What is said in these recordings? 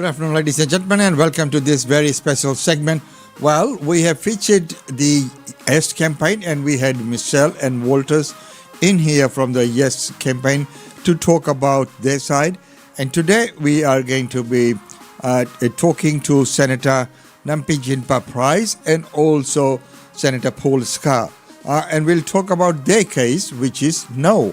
Good afternoon, ladies and gentlemen, and welcome to this very special segment. Well, we have featured the Yes campaign, and we had Michelle and Walters in here from the Yes campaign to talk about their side. And today we are going to be talking to Senator Nampijinpa Price and also Senator Paul Scar. And we'll talk about their case, which is no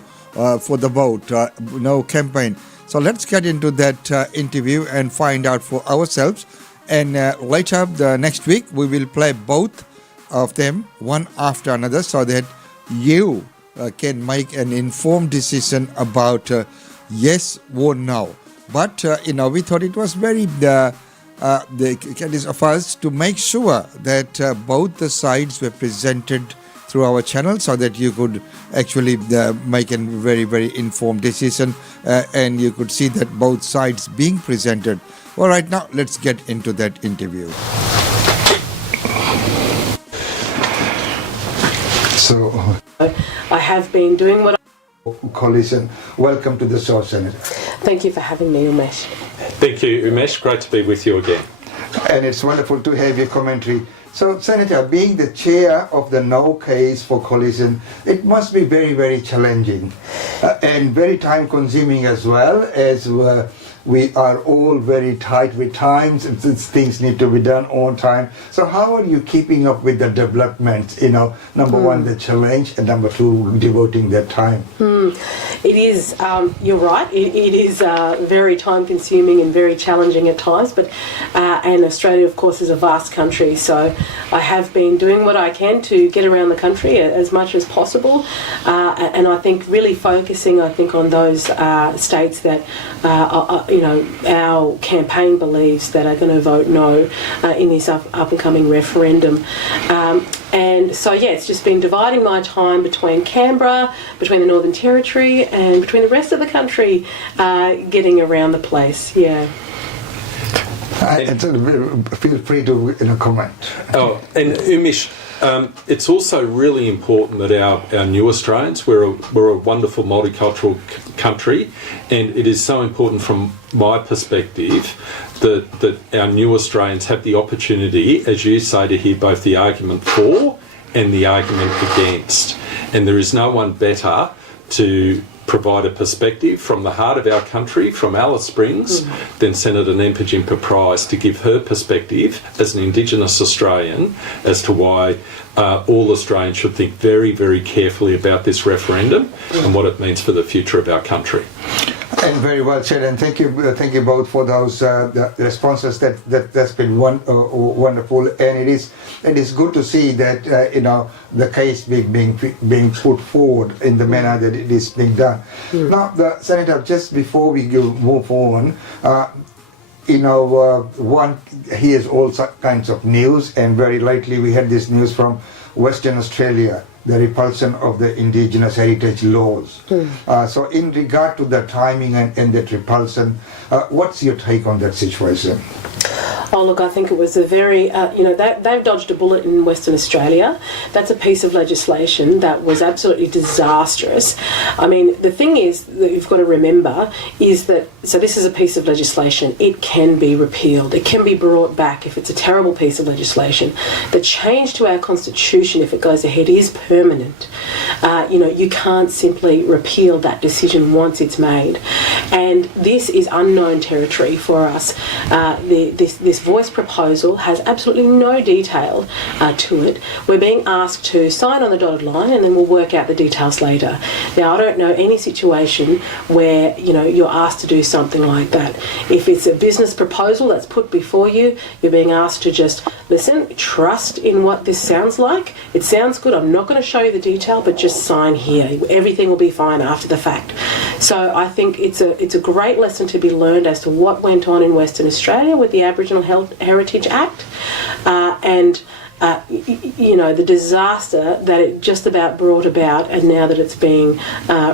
for the vote, no campaign. So let's get into that interview and find out for ourselves. And later, next week, we will play both of them, one after another, so that you can make an informed decision about yes or no. But, we thought it was very the case of us to make sure that both the sides were presented through our channel so that you could actually make a very, very informed decision and you could see that both sides being presented. All right, now let's get into that interview. So, I have been doing what Coalition, welcome to the show, Senator. Thank you for having me, Umesh. Thank you, Umesh. Great to be with you again. And it's wonderful to have your commentary. So, Senator, being the chair of the No case for coalition, it must be very, very challenging and very time-consuming as well, as we are all very tight with times and things need to be done on time. So how are you keeping up with the developments? Number one, the challenge, and number two, devoting that time. It is, you're right, it is very time-consuming and very challenging at times, but and Australia, of course, is a vast country, so I have been doing what I can to get around the country as much as possible, and I think really focusing, on those states that our campaign believes that are going to vote no in this up and coming referendum. And so, it's just been dividing my time between Canberra, between the Northern Territory, and between the rest of the country, getting around the place, Feel free to comment. Oh, and Umesh, it's also really important that our new Australians, we're a wonderful multicultural country, and it is so important from my perspective that our new Australians have the opportunity, as you say, to hear both the argument for and the argument against. And there is no one better to provide a perspective from the heart of our country, from Alice Springs, than Senator Nampijinpa Price, to give her perspective as an Indigenous Australian as to why all Australians should think very, very carefully about this referendum and what it means for the future of our country. And very well said, and thank you both for those responses. That's been wonderful, and it is good to see that the case being put forward in the manner that it is being done. Now, Senator, just before we move on, one hears all kinds of news, and very lately we had this news from Western Australia, the repulsion of the Indigenous heritage laws. So in regard to the timing and that repulsion, what's your take on that situation? Oh, look, I think it was a very, they've dodged a bullet in Western Australia. That's a piece of legislation that was absolutely disastrous. I mean, the thing is that you've got to remember is that, so this is a piece of legislation. It can be repealed. It can be brought back if it's a terrible piece of legislation. The change to our constitution, if it goes ahead, is permanent. You can't simply repeal that decision once it's made. And this is unknown territory for us. This voice proposal has absolutely no detail to it. We're being asked to sign on the dotted line and then we'll work out the details later. Now, I don't know any situation where, you're asked to do something like that. If it's a business proposal that's put before you, you're being asked to just listen, trust in what this sounds like. It sounds good. I'm not going to show you the detail, but just sign here. Everything will be fine after the fact. So I think it's a great lesson to be learned as to what went on in Western Australia with the Aboriginal Heritage Act, and the disaster that it just about brought about, and now that it's being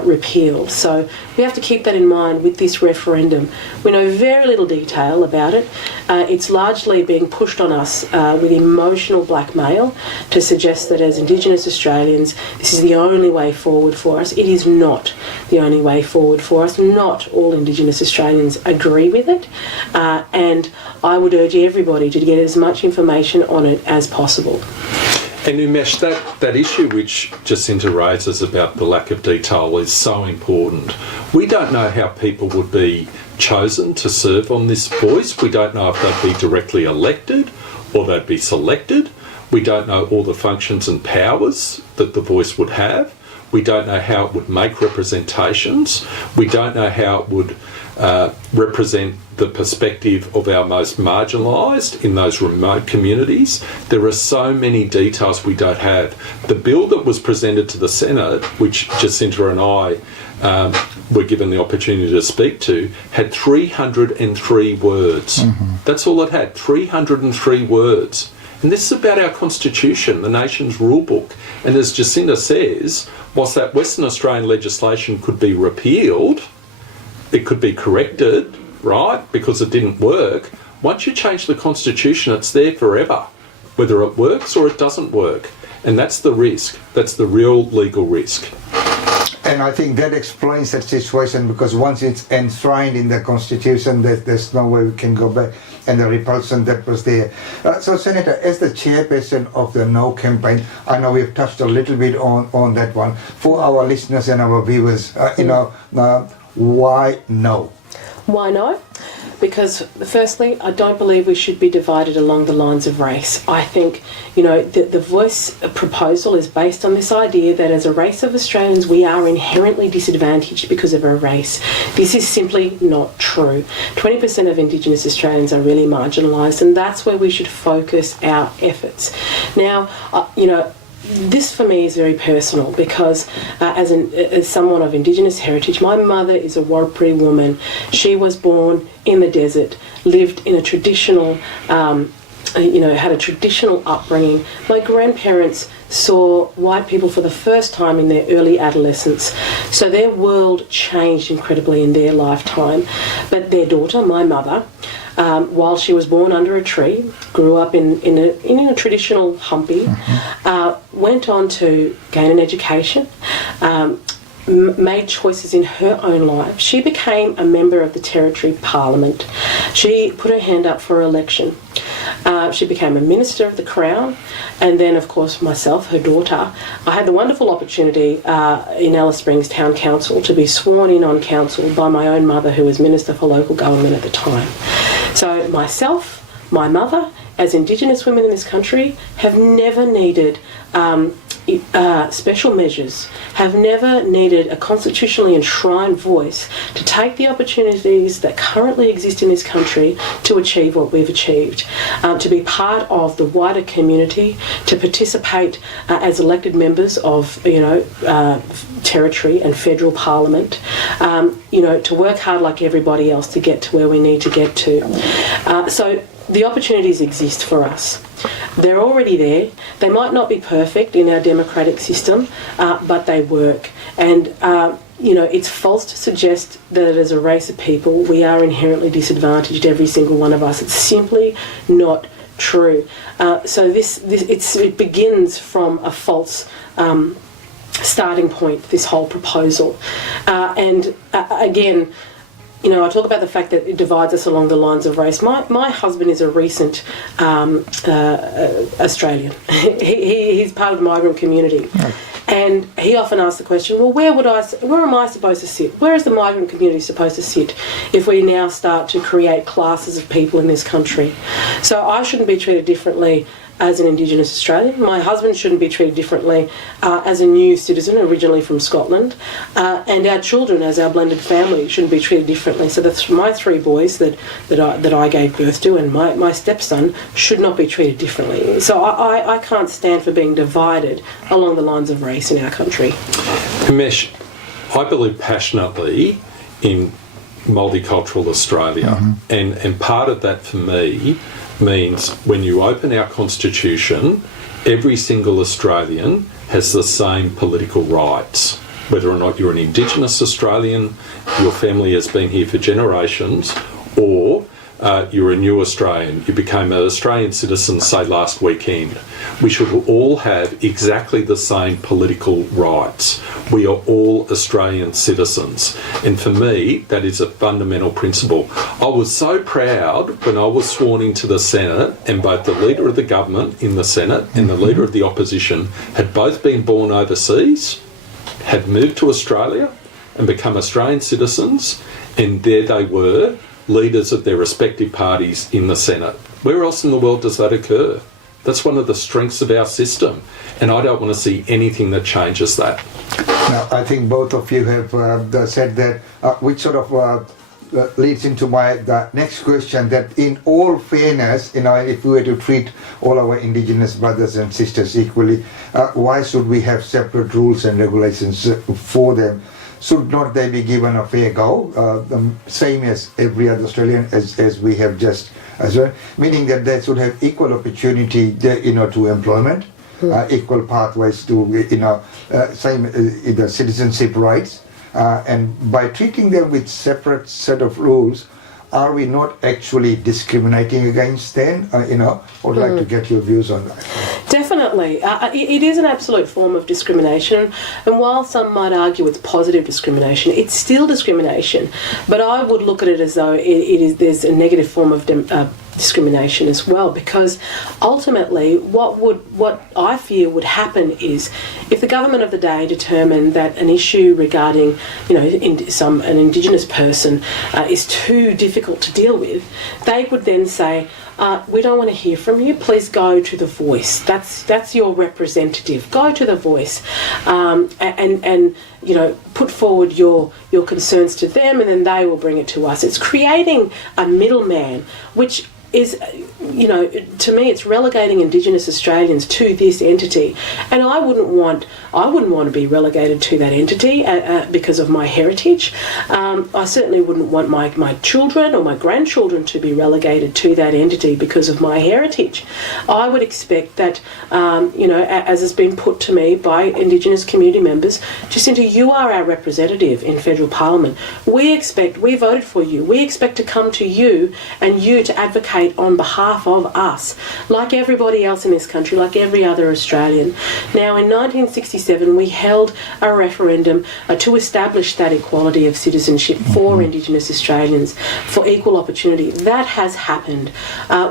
repealed. So we have to keep that in mind with this referendum. We know very little detail about it. It's largely being pushed on us with emotional blackmail to suggest that as Indigenous Australians, this is the only way forward for us. It is not the only way forward for us. Not all Indigenous Australians agree with it, and I would urge everybody to get as much information on it as possible. And Umesh, that issue which Jacinta raises about the lack of detail is so important. We don't know how people would be chosen to serve on this voice. We don't know if they'd be directly elected or they'd be selected. We don't know all the functions and powers that the voice would have. We don't know how it would make representations. We don't know how it would represent the perspective of our most marginalised in those remote communities. There are so many details we don't have. The bill that was presented to the Senate, which Jacinta and I were given the opportunity to speak to, had 303 words. Mm-hmm. That's all it had, 303 words. And this is about our constitution, the nation's rule book. And as Jacinta says, whilst that Western Australian legislation could be repealed, it could be corrected, right, because it didn't work. Once you change the constitution, it's there forever, whether it works or it doesn't work. And that's the risk. That's the real legal risk. And I think that explains that situation, because once it's enshrined in the Constitution, there's no way we can go back, and the repulsion that was there. So, Senator, as the chairperson of the No campaign, I know we've touched a little bit on that one. For our listeners and our viewers, why no? Why no? Because firstly, I don't believe we should be divided along the lines of race. I think, the Voice proposal is based on this idea that as a race of Australians, we are inherently disadvantaged because of our race. This is simply not true. 20% of Indigenous Australians are really marginalised, and that's where we should focus our efforts. Now, this for me is very personal, because as someone of Indigenous heritage, my mother is a Warlpiri woman. She was born in the desert, lived in a traditional, had a traditional upbringing. My grandparents saw white people for the first time in their early adolescence. So their world changed incredibly in their lifetime. But their daughter, my mother, while she was born under a tree, grew up in a traditional humpy, went on to gain an education, made choices in her own life. She became a member of the Territory Parliament. She put her hand up for election. She became a Minister of the Crown, and then, of course, myself, her daughter. I had the wonderful opportunity in Alice Springs Town Council to be sworn in on council by my own mother, who was Minister for Local Government at the time. So myself, my mother, as Indigenous women in this country, have never needed special measures, have never needed a constitutionally enshrined voice to take the opportunities that currently exist in this country to achieve what we've achieved, to be part of the wider community, to participate as elected members of territory and federal parliament, to work hard like everybody else to get to where we need to get to. So the opportunities exist for us. They're already there. They might not be perfect in our democratic system, but they work. And, it's false to suggest that as a race of people, we are inherently disadvantaged, every single one of us. It's simply not true. So it begins from a false starting point, this whole proposal. Again, I talk about the fact that it divides us along the lines of race. My husband is a recent Australian. He's part of the migrant community. Right. And he often asks the question, well, where am I supposed to sit? Where is the migrant community supposed to sit if we now start to create classes of people in this country? So I shouldn't be treated differently as an Indigenous Australian. My husband shouldn't be treated differently as a new citizen originally from Scotland. And our children, as our blended family, shouldn't be treated differently. So my three boys that I gave birth to, and my stepson, should not be treated differently. So I can't stand for being divided along the lines of race in our country. Umesh, I believe passionately in multicultural Australia, and part of that for me means when you open our constitution, every single Australian has the same political rights. Whether or not you're an Indigenous Australian, your family has been here for generations, or you're a new Australian, you became an Australian citizen, say, last weekend. We should all have exactly the same political rights. We are all Australian citizens. And for me, that is a fundamental principle. I was so proud when I was sworn into the Senate, and both the Leader of the Government in the Senate and the Leader of the Opposition had both been born overseas, had moved to Australia and become Australian citizens, and there they were, leaders of their respective parties in the Senate. Where else in the world does that occur? That's one of the strengths of our system, and I don't want to see anything that changes that. Now, I think both of you have said that, which sort of leads into the next question, that in all fairness, if we were to treat all our Indigenous brothers and sisters equally, why should we have separate rules and regulations for them? Should not they be given a fair go, same as every other Australian, as we have just as well, meaning that they should have equal opportunity, to employment, equal pathways to, same the citizenship rights, and by treating them with separate set of rules, are we not actually discriminating against them? I would like to get your views on that. Definitely. It is an absolute form of discrimination, and while some might argue it's positive discrimination, it's still discrimination. But I would look at it as though there's a negative form of discrimination as well, because ultimately what I fear would happen is if the government of the day determined that an issue regarding an Indigenous person is too difficult to deal with, they would then say, we don't want to hear from you, please go to the Voice. That's your representative. Go to the Voice and put forward your concerns to them, and then they will bring it to us. It's creating a middleman, which is, to me, it's relegating Indigenous Australians to this entity, and I wouldn't want to be relegated to that entity because of my heritage. I certainly wouldn't want my children or my grandchildren to be relegated to that entity because of my heritage. I would expect that, as has been put to me by Indigenous community members, Jacinta, you are our representative in federal parliament. We voted for you. We expect to come to you and you to advocate on behalf of us, like everybody else in this country, like every other Australian. Now, in 1967, we held a referendum to establish that equality of citizenship for Indigenous Australians, for equal opportunity. That has happened.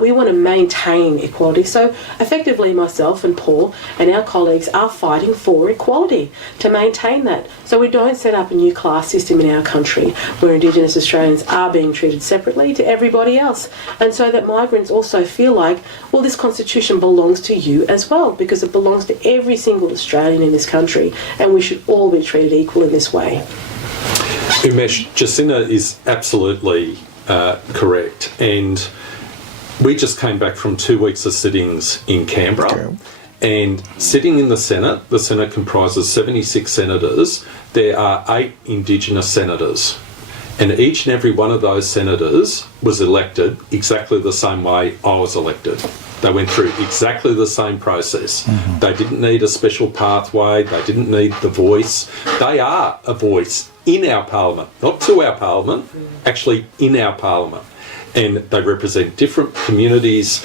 We want to maintain equality. So, effectively, myself and Paul and our colleagues are fighting for equality, to maintain that. So we don't set up a new class system in our country where Indigenous Australians are being treated separately to everybody else. And so that migrants also feel like, well, this constitution belongs to you as well, because it belongs to every single Australian in this country, and we should all be treated equal in this way. Umesh, Jacinta is absolutely correct, and we just came back from 2 weeks of sittings in Canberra, and sitting in the Senate comprises 76 senators. There are 8 Indigenous senators. And each and every one of those senators was elected exactly the same way I was elected. They went through exactly the same process. They didn't need a special pathway. They didn't need the voice. They are a voice in our parliament, not to our parliament, actually in our parliament. And they represent different communities,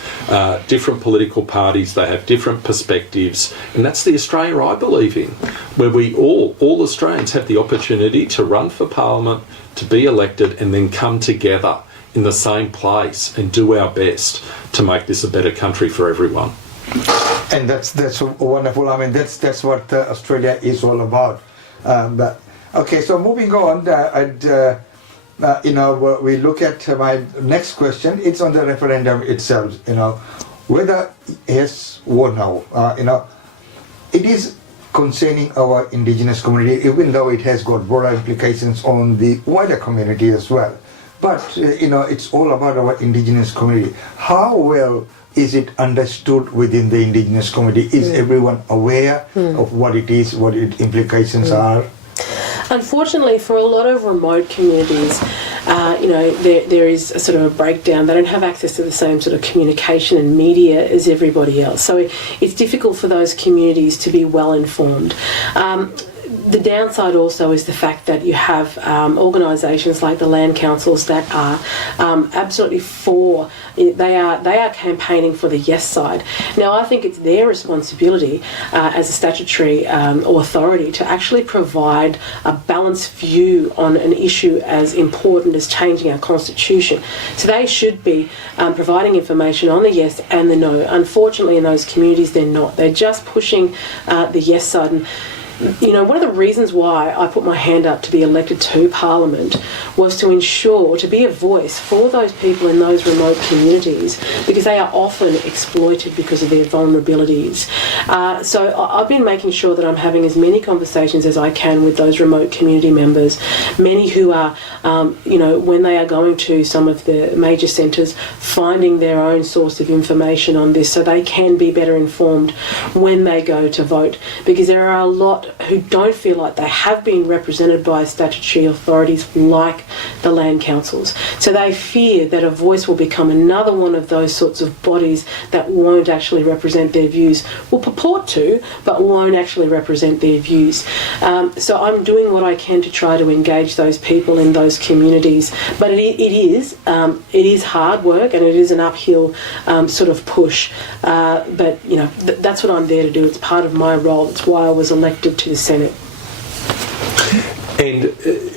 different political parties. They have different perspectives. And that's the Australia I believe in, where we all Australians have the opportunity to run for parliament, to be elected, and then come together in the same place and do our best to make this a better country for everyone. And that's wonderful. I mean, that's what Australia is all about. Okay, so moving on, we look at my next question. It's on the referendum itself. Whether yes or no. It is concerning our Indigenous community, even though it has got broader implications on the wider community as well. But, it's all about our Indigenous community. How well is it understood within the Indigenous community? Is everyone aware of what it is, what its implications are? Unfortunately, for a lot of remote communities, there is a sort of a breakdown. They don't have access to the same sort of communication and media as everybody else. So it's difficult for those communities to be well informed. The downside also is the fact that you have organisations like the land councils that are absolutely for. They are campaigning for the yes side. Now, I think it's their responsibility as a statutory authority to actually provide a balanced view on an issue as important as changing our constitution. So they should be providing information on the yes and the no. Unfortunately, in those communities, they're not. They're just pushing the yes side. And one of the reasons why I put my hand up to be elected to Parliament was to ensure, to be a voice for those people in those remote communities, because they are often exploited because of their vulnerabilities. So I've been making sure that I'm having as many conversations as I can with those remote community members, many who are, when they are going to some of the major centres, finding their own source of information on this so they can be better informed when they go to vote, because there are a lot who don't feel like they have been represented by statutory authorities like the land councils. So they fear that a voice will become another one of those sorts of bodies that won't actually represent their views, will purport to, but won't actually represent their views. So I'm doing what I can to try to engage those people in those communities. But it is hard work, and it is an uphill sort of push. But that's what I'm there to do. It's part of my role. It's why I was elected to the Senate. And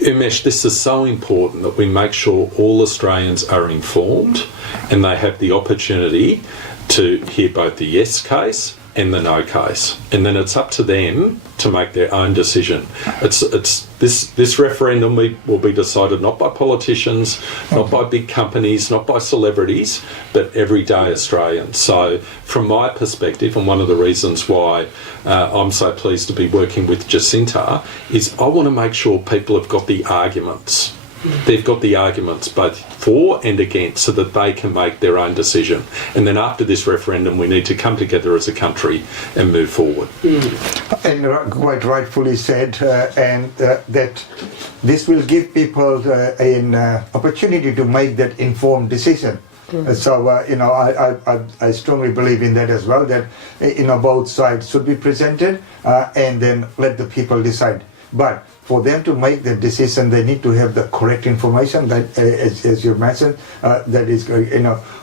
Umesh, this is so important that we make sure all Australians are informed and they have the opportunity to hear both the yes case and the no case, and then it's up to them to make their own decision. This referendum will be decided not by politicians, not by big companies, not by celebrities, but everyday Australians. So from my perspective, and one of the reasons why I'm so pleased to be working with Jacinta, is I want to make sure people have got the arguments. They've got the arguments both for and against so that they can make their own decision. And then after this referendum, we need to come together as a country and move forward. And quite rightfully said, that this will give people an opportunity to make that informed decision. So, I strongly believe in that as well, that, both sides should be presented and then let the people decide. But for them to make the decision, they need to have the correct information, that, as you mentioned, that is,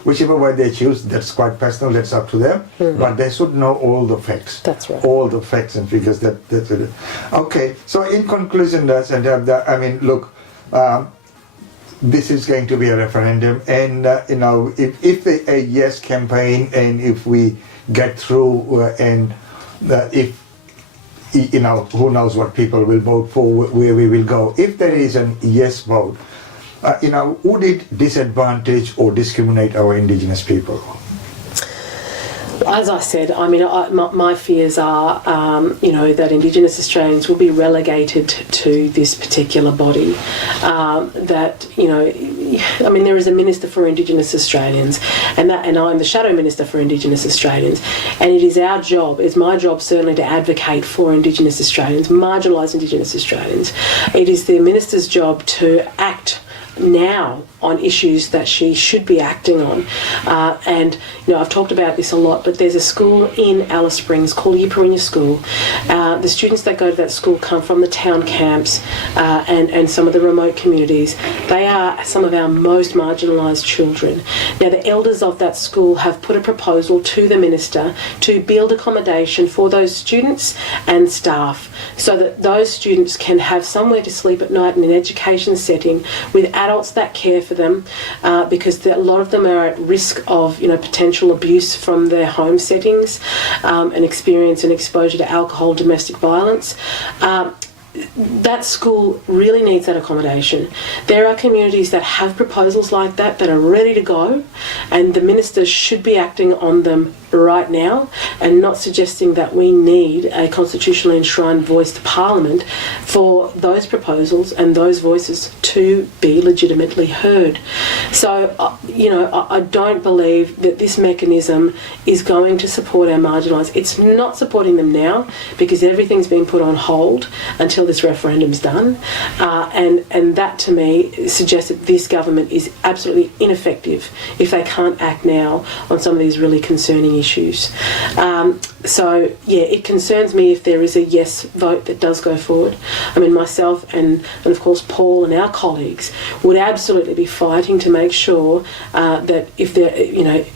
whichever way they choose, that's quite personal, that's up to them. But they should know all the facts. That's right. All the facts and figures. That's it. Okay, so in conclusion, this is going to be a referendum, and if a yes campaign, and if we get through, and if who knows what people will vote for, where we will go. If there is a yes vote, would it disadvantage or discriminate our Indigenous people? As I said, my fears are, that Indigenous Australians will be relegated to this particular body. There is a Minister for Indigenous Australians, and I'm the Shadow Minister for Indigenous Australians, and it is our job, it's my job certainly, to advocate for Indigenous Australians, marginalised Indigenous Australians. It is the Minister's job to act now on issues that she should be acting on. I've talked about this a lot, but there's a school in Alice Springs called Yiparinya School. The students that go to that school come from the town camps and some of the remote communities. They are some of our most marginalised children. Now, the elders of that school have put a proposal to the Minister to build accommodation for those students and staff so that those students can have somewhere to sleep at night in an education setting with adults that care for them, because a lot of them are at risk of potential abuse from their home settings and experience and exposure to alcohol, domestic violence. That school really needs that accommodation. There are communities that have proposals like that are ready to go, and the Minister should be acting on them right now and not suggesting that we need a constitutionally enshrined voice to Parliament for those proposals and those voices to be legitimately heard. So, I don't believe that this mechanism is going to support our marginalised. It's not supporting them now because everything's been put on hold until until this referendum's done. And that, to me, suggests that this government is absolutely ineffective if they can't act now on some of these really concerning issues. So, yeah, it concerns me if there is a yes vote that does go forward. I mean, myself and of course Paul and our colleagues would absolutely be fighting to make sure that if there,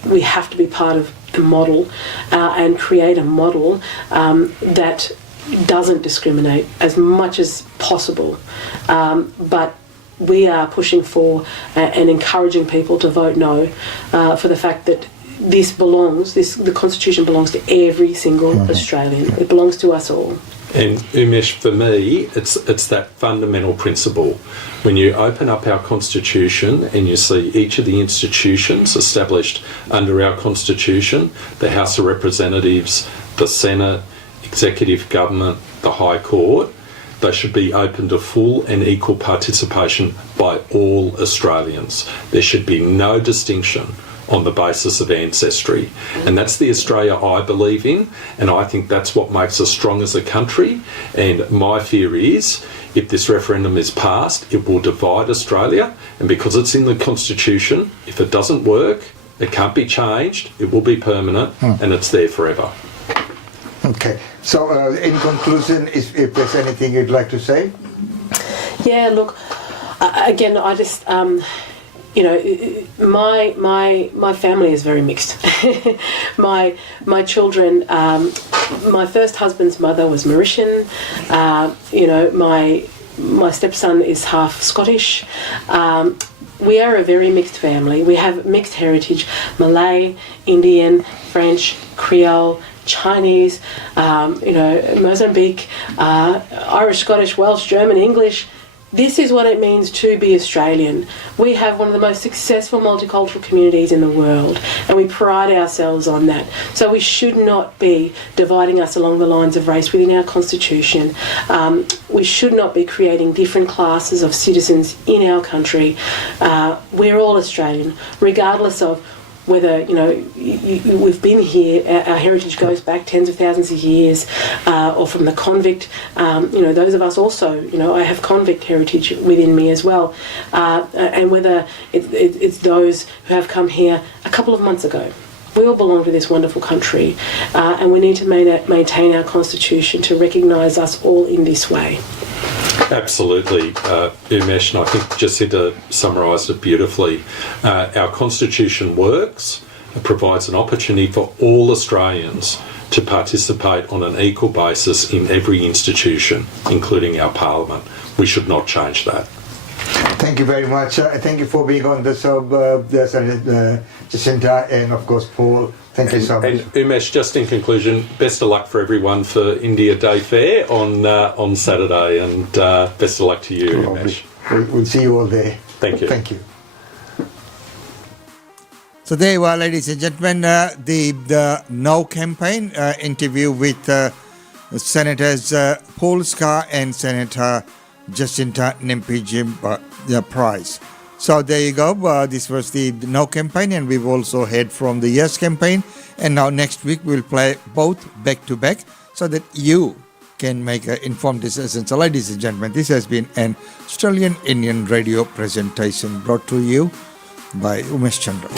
we have to be part of the model and create a model that doesn't discriminate as much as possible. But we are pushing for and encouraging people to vote no for the fact that the Constitution belongs to every single Australian. It belongs to us all. And Umesh, for me, it's that fundamental principle. When you open up our Constitution and you see each of the institutions established under our Constitution, the House of Representatives, the Senate, Executive Government, the High Court, they should be open to full and equal participation by all Australians. There should be no distinction on the basis of ancestry. And that's the Australia I believe in, and I think that's what makes us strong as a country. And my fear is, if this referendum is passed, it will divide Australia, and because it's in the Constitution, if it doesn't work, it can't be changed, it will be permanent, and it's there forever. Okay, so in conclusion, if there's anything you'd like to say? Yeah, look, again, I just... my family is very mixed. my children, my first husband's mother was Mauritian. My stepson is half Scottish. We are a very mixed family. We have mixed heritage: Malay, Indian, French, Creole, Chinese, Mozambique, Irish, Scottish, Welsh, German, English. This is what it means to be Australian. We have one of the most successful multicultural communities in the world, and we pride ourselves on that. So we should not be dividing us along the lines of race within our Constitution. We should not be creating different classes of citizens in our country. We're all Australian, regardless of whether, we've been here, our heritage goes back tens of thousands of years, or from the convict, those of us also, I have convict heritage within me as well, and whether it's those who have come here a couple of months ago. We all belong to this wonderful country, and we need to maintain our Constitution to recognise us all in this way. Absolutely, Umesh, and I think Jacinta summarised it beautifully. Our Constitution works. It provides an opportunity for all Australians to participate on an equal basis in every institution, including our Parliament. We should not change that. Thank you very much. Thank you for being on the show, Jacinta, and of course Paul. Thank you so much. And Umesh, just in conclusion, best of luck for everyone for India Day Fair on Saturday, and best of luck to you, Umesh. We'll see you all there. Thank you. Thank you. So there you are, ladies and gentlemen, the No campaign interview with Senators Paul Scar and Senator Jacinta Nampijinpa Price. So there you go. This was the No campaign, and we've also heard from the Yes campaign. And now next week we'll play both back to back so that you can make an informed decision. So ladies and gentlemen, this has been an Australian Indian radio presentation brought to you by Umesh Chandra.